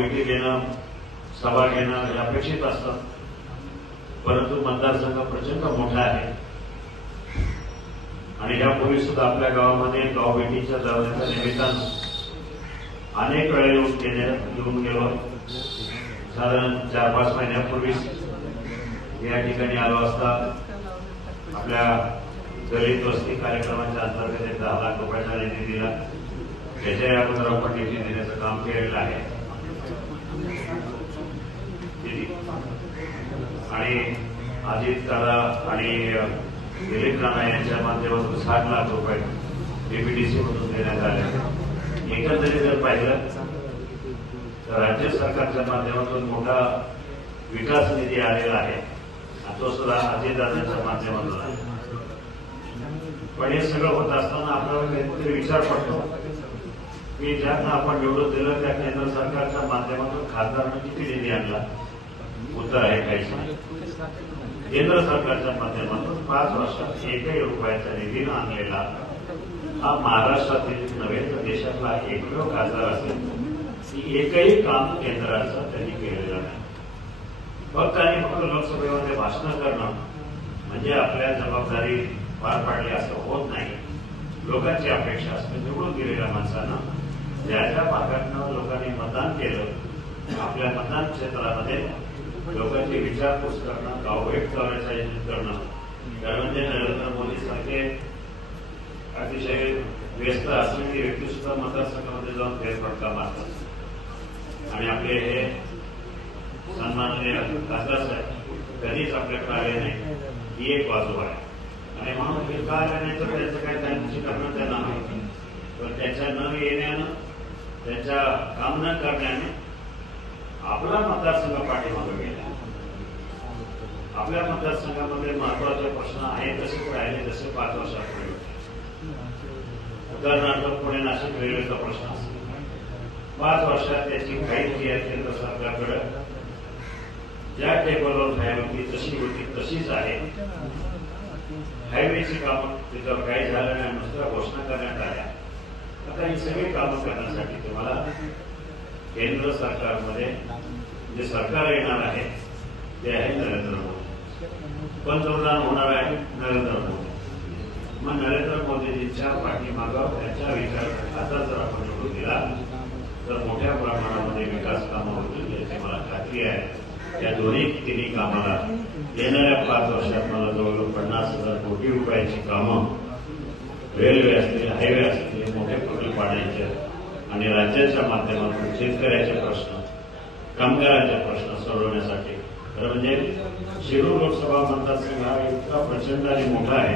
भेटी घेणं, सभा घेणं हे अपेक्षित असतं, परंतु मतदारसंघ प्रचंड मोठा आहे आणि यापूर्वी सुद्धा आपल्या गावामध्ये गाव भेटीच्या दरम्यानच्या निमित्तानं अनेक वेळा येऊन गेलो. साधारण 4-5 महिन्यापूर्वीच या ठिकाणी आलो असता आपल्या दलित वस्ती कार्यक्रमाच्या अंतर्गत 10 लाख रुपयाचा निधी दिला. त्याच्या अगोदर आपण निधी देण्याचं काम केलेलं आहे आणि अजित दादा आणि दिलीप राणा यांच्या माध्यमातून 60 लाख रुपये डीबीडीसी मधून देण्यात आले. एकंदरीत जर पाहिलं तर राज्य सरकारच्या माध्यमातून मोठा विकास निधी आलेला आहे, तो सुद्धा अजितदादांच्या माध्यमातून आहे. पण हे सगळं होत असताना आपल्याला काहीतरी विचार पडतो की ज्यांना आपण निवडून दिलं त्या केंद्र सरकारच्या माध्यमातून खासदारांना किती निधी आणला. उत्तर आहे काहीच नाही. केंद्र सरकारच्या माध्यमातून 5 वर्षात 1 रुपयाचा निधी आणलेला हा महाराष्ट्रातील नव्हे तर देशातला एकमेव खासदार असेल की एकही काम केंद्राचं त्यांनी केलेलं नाही. फक्त आणि फक्त लोकसभेमध्ये भाषण करणं म्हणजे आपल्या जबाबदारी पार पाडली असं होत नाही. लोकांची अपेक्षा असते निवडून गेलेल्या माणसांना ज्या ज्या भागातनं लोकांनी मतदान केलं आपल्या मतदान क्षेत्रामध्ये लोकांची विचारपूस करणं, गावभेट करण्याचं आयोजन करणं. कारण म्हणजे नरेंद्र मोदी सारखे अतिशय व्यस्त असलेली व्यक्ती सुद्धा मतदारसंघामध्ये जाऊन फेरफटका मारतात आणि आपले हे सन्माननीय खासदार साहेब कधीच आपल्याकडे आले नाही ही एक बाजू आहे. आणि म्हणून हे का आले नाही तर त्याचं काय त्यांची करणं त्यांना माहिती, पण त्याच्या न येण्यानं त्याच्या काम न करण्याने आपला मतदारसंघ पाठीमागे गेला. आपल्या मतदारसंघामध्ये महत्वाचे प्रश्न आहेत तसेच राहिले जसे 5 वर्षापूर्वी. उदाहरणार्थ पुणे नाशिक रेल्वेचा प्रश्न असेल, 5 वर्षात त्याची काही जी केंद्र सरकारकडे ज्या टेबलवर झाली होती तशी होती तशीच आहे. हायवेची कामं तिथं काही झालं नाही, नुसत्या घोषणा करण्यात आल्या. आता ही सगळी कामं करण्यासाठी तुम्हाला केंद्र सरकारमध्ये जे सरकार येणार आहे ते आहे नरेंद्र मोदी. पंतप्रधान होणार आहे नरेंद्र मोदी. मग नरेंद्र मोदीजींच्या पाठीमागं त्याच्या विचार आता जर आपण निवडून दिला तर मोठ्या प्रमाणामध्ये विकास कामं होतील याची मला खात्री आहे. या तिन्ही कामाला येणाऱ्या 5 वर्षात मला जवळजवळ 50,000 कोटी रुपयाची कामं रेल्वे असतील, हायवे असतील, मोठे प्रकल्प आणायचे आणि राज्याच्या माध्यमातून शेतकऱ्याचे प्रश्न, कामगारांचे प्रश्न सोडवण्यासाठी. खरं म्हणजे शिरूर लोकसभा मतदारसंघ हा इतका प्रचंड आणि मोठा आहे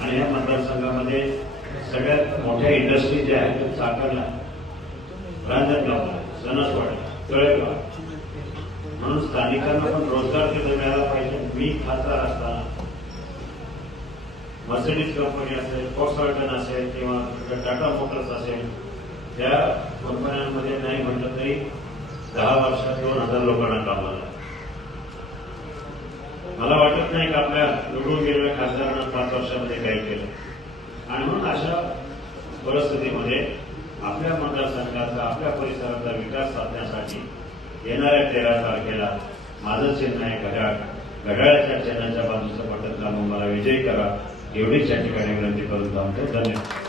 आणि या मतदारसंघामध्ये सगळ्यात मोठ्या इंडस्ट्री ज्या आहेत त्या चाकणला, रांजणगाव, सणसवाडी, तळेगाव. म्हणून स्थानिकांना पण रोजगार तिथे मिळाला पाहिजे. मी खासदार असताना मर्सिडीज कंपनी असेल, फॉक्सवॅगन असेल किंवा टाटा मोटर्स असेल त्या कंपन्यांमध्ये नाही म्हटलं तरी 10 वर्षात 2,000 लोकांना काम आलं. मला वाटत नाही की आपल्या निवडून गेलेल्या खासदारांना 5 वर्षामध्ये काही केलं आणि म्हणून अशा परिस्थितीमध्ये आपल्या मतदारसंघाचा, आपल्या परिसराचा विकास साधण्यासाठी येणाऱ्या 13 तारखेला माझं चिन्ह आहे घड्याळ. घड्याळाच्या चिन्हाच्या बाजूचं बटन दाबून मला विजयी करा एवढीच या ठिकाणी विनंती करून थांबतो. धन्यवाद.